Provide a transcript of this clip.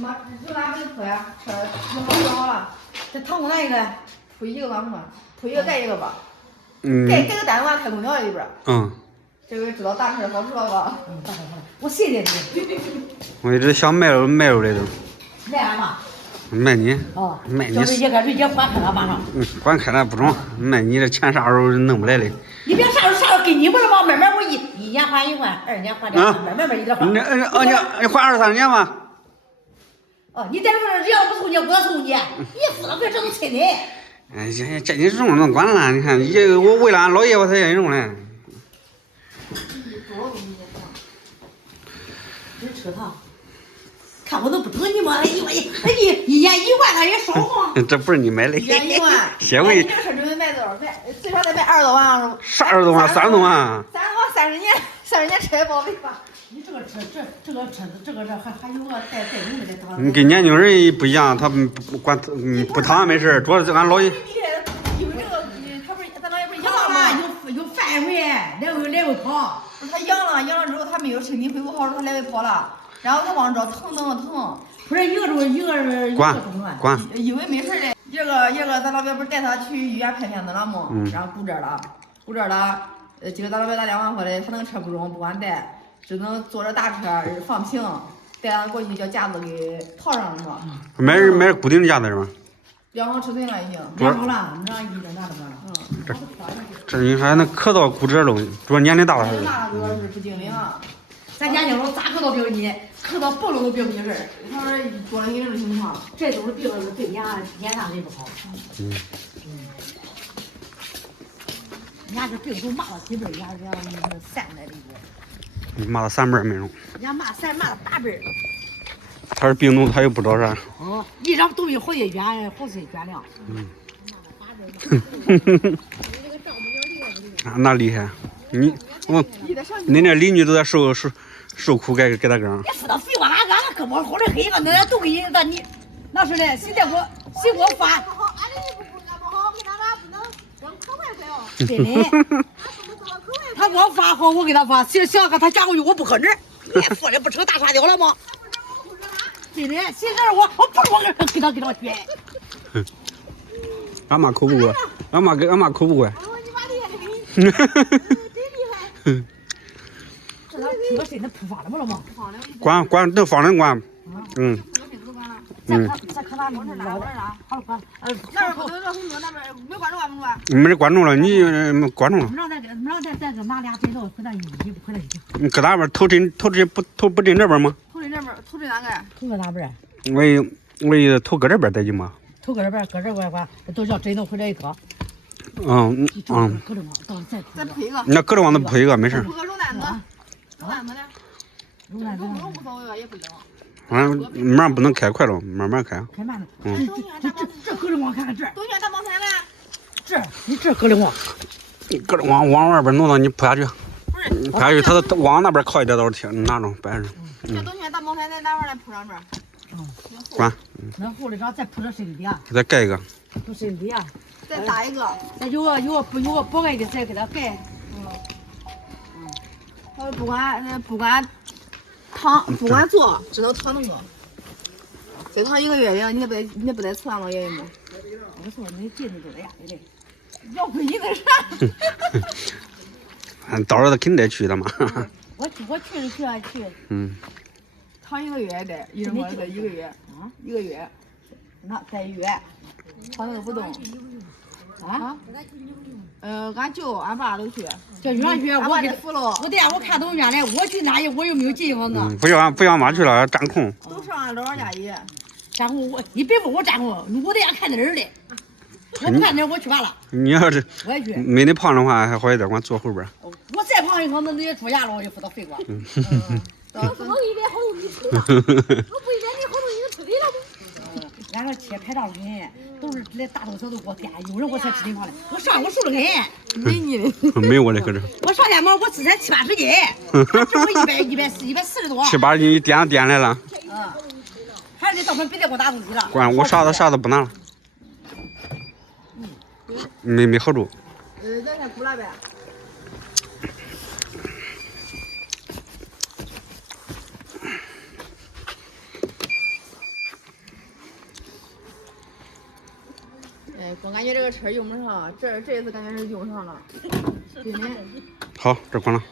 妈，就拿不就铺呀？铺好了。这糖果拿一个，铺一个吧，什么？铺一个盖一个吧。盖个单子开空调里边。这个知道大事好吃了吧？大事好了。我谁的？我一直想卖肉的都。卖俺嘛？卖你。哦。卖你。就是一个人家管开了马上。管开了不中，卖你这钱啥时候弄不来的？你别啥时候给你不是吗？慢慢我一年还1万，2年还2万，慢慢一点还。你还2、3年吗？哦，你在这人家不送你，我送你，你死了别这都催你。哎呀，这你种能管了？你看，我为了俺老爷我才愿意种嘞。真吃它，看我都不等你嘛，一年1万，他也少吗？这不是你买的。1年1万。先为。你这车准备卖多少？卖最少得卖20多万。啥20多万？30多万。30年车保费吧。你这个车，这个车子，这个还有个带用的这。你跟年轻人不一样，他不管不躺没事，主要是俺老爷。因为这个，他不是咱老爷不是养了吗？有范围，来回跑。不是他养了之后，他没有身体恢复好，他来回跑了，然后他往这疼。不是一个管，以为没事的。一个咱老表不是带他去医院拍片子了吗？然后骨折了，结果咱老表打电话回来，他那个车不中，不管带，只能坐着大车放平，带他过去叫架子给套上了嘛。买固定的架子是吧？两行车腿了已经。两行了，你让医生拿着了。这你还能磕到骨折了，主要年龄大了还是。大了主要是不精灵啊。咱年轻人咋磕到别你，磕到暴露都别没事儿。他说多了你这种情况，这都是病了，对眼上也不好。人家这病都骂了几辈，人家3辈的。你骂了3辈没用。人家骂了8辈。他是病毒，他又不知道啥。一张东西好些冤，好些冤良。那厉害，你那邻居都在受苦，该给他梗。你说他废话，俺搁我后来黑个，那都给你那是的，谁给我发？俺邻居不干不好，给他妈不能扔可快快哦。对的。他给我发好，我给他发，想个他加过去，我不可能。你说的不成大沙雕了吗？对的，现在我不是我给他学。俺妈口不过，俺妈口不过。你妈厉害，真厉害。这他出个身子铺发了不了吗？管都放人管。再看他老点了，好了管。那边不都热红多，那边没管住啊，没人管住了，你管住了。没让再拿俩针头回到回来。你搁哪边头针不针这边吗？头针哪个？头搁哪边？我头搁这边得劲吗？头搁这边，搁这管，都叫针头回来一搁。搁着往再配一个。那搁着往那配一个没事。铺个肉担子呢？肉担子无所谓吧，也不冷。门不能开快了，慢慢开。开慢了。这搁着往看看这。东西大毛菜呢？你这搁着往。搁着往外边弄到你扑下去。不是。扑下去，他往那边靠一点倒是挺拿着摆着。这东西大毛菜在哪块来铺上这？管。那厚的，然后再铺这身底下。再盖一个。铺身底下。再搭一个。再有个薄盖的，再给它盖。他不管躺，不管坐，只能躺那么。再躺1个月呀，你不得吃俺老爷爷吗？我说你进去这样的嘞，要亏你那啥。到时候他肯定得去的嘛。我去。躺1个月得，一人说得1个月，1个月，那再1月，躺那个不动。俺舅俺爸都去。叫院去，我给服了。我看都院来，我去哪里我又没有地方呢。不要妈去了，占空。都上俺老人家去。占空你别问我占空，我得看那人的。我不看那我去完了。你要是我也去。没你胖的话，还好一点，我坐后边。我再胖一点，那也出牙了，我就扶到废过。我好一点好东西吹了，我不一点你好东西吹了不？俺这车开大了很，都是来大头小头给我颠，有人我才吃地方的。我上我瘦了很，没你的。没我的可是。我上天嘛，我只才70-80斤，他只我140多。70-80斤颠来了。还是得到时候别再给我打东西了。管我啥都不拿了。没好住。咱先鼓了呗。哎，我感觉这个车用不上，这一次感觉是用上了。真的。好，这关了。